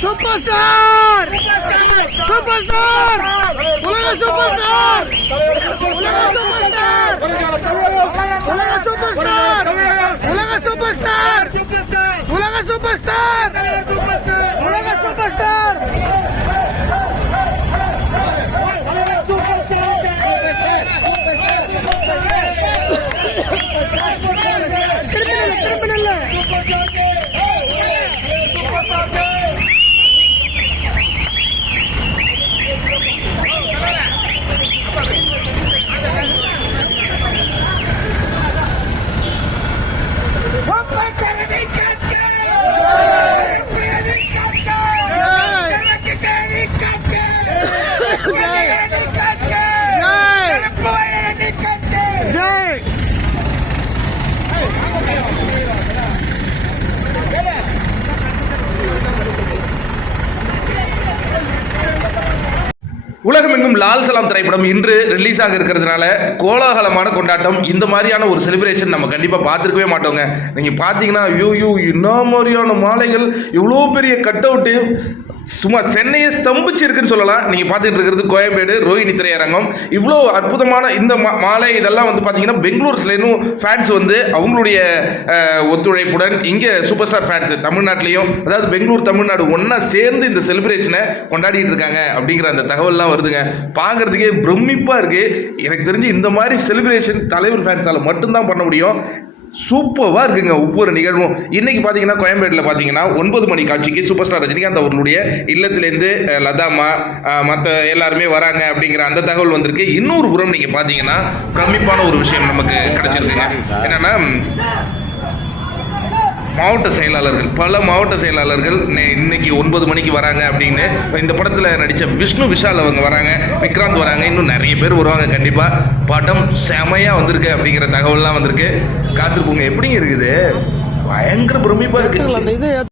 Super star super star உலக super star உலக super star உலக சூப்பர் ஸ்டார் உலக சூப்பர் ஸ்டார் உலக சூப்பர் ஸ்டார் உலக சூப்பர் ஸ்டார் திருப்பி நில்லு, திருப்பி நில்லு. ஜெய் உலகமெங்கும் லால் சலாம் திரைப்படம் இன்று ரிலீஸ் ஆக இருக்கிறதுனால கோலாகலமான கொண்டாட்டம் இந்த மாதிரியான ஒரு செலிப்ரேஷன் நம்ம கண்டிப்பாக பார்த்துருக்கவே மாட்டோங்க. நீங்கள் பார்த்தீங்கன்னா ஐயோ ஐயோ என்ன மாதிரியான மாலைகள் இவ்வளோ பெரிய கட் அவுட்டு சும்மா சென்னையை ஸ்தம்பிச்சு இருக்குன்னு சொல்லலாம். நீங்கள் பார்த்துட்டு இருக்கிறது கோயம்பேடு ரோஹிணி திரையரங்கம். இவ்வளோ அற்புதமான இந்த மா மாலை இதெல்லாம் வந்து பார்த்தீங்கன்னா பெங்களூர்ஸ்லேயும் ஃபேன்ஸ் வந்து அவங்களுடைய ஒத்துழைப்புடன் இங்கே சூப்பர் ஸ்டார் ஃபேன்ஸ் தமிழ்நாட்டிலையும் அதாவது பெங்களூர் தமிழ்நாடு ஒன்றா சேர்ந்து இந்த செலிப்ரேஷனை கொண்டாடிட்டு இருக்காங்க அப்படிங்கிற அந்த தகவல்லாம் வருதுங்க. பார்க்கறதுக்கே பிரமிப்பாக இருக்குது எனக்கு தெரிஞ்சு இந்த மாதிரி செலிப்ரேஷன் தலைவர் ஃபேன்ஸால் மட்டும்தான் பண்ண முடியும். சூப்பராக இருக்குங்க ஒவ்வொரு நிகழ்வும். இன்னைக்கு பார்த்தீங்கன்னா கோயம்பேட்டில் பார்த்தீங்கன்னா ஒன்பது மணி காட்சிக்கு சூப்பர் ஸ்டார் ரஜினிகாந்த் அவர்களுடைய இல்லத்திலேருந்து லதாமா மற்ற எல்லாருமே வராங்க அப்படிங்கிற அந்த தகவல் வந்திருக்கு. இன்னொரு புறம் நீங்கள் பார்த்தீங்கன்னா பிரமிப்பான ஒரு விஷயம் நமக்கு கிடைச்சிருக்குங்க. என்னன்னா மாவட்ட செயலாளர்கள் பல மாவட்ட செயலாளர்கள் இன்னைக்கு ஒன்பது மணிக்கு வராங்க அப்படின்னு இந்த படத்தில் நடித்த விஷ்ணு விஷால் அவங்க வராங்க விக்ராந்த் வராங்க இன்னும் நிறைய பேர் வருவாங்க கண்டிப்பாக படம் செமையாக வந்திருக்கு அப்படிங்கிற தகவல்லாம் வந்திருக்கு. காத்திருப்போங்க. எப்படிங்க இருக்குது? பயங்கர பிரமிப்பாக இருக்குது அந்த இது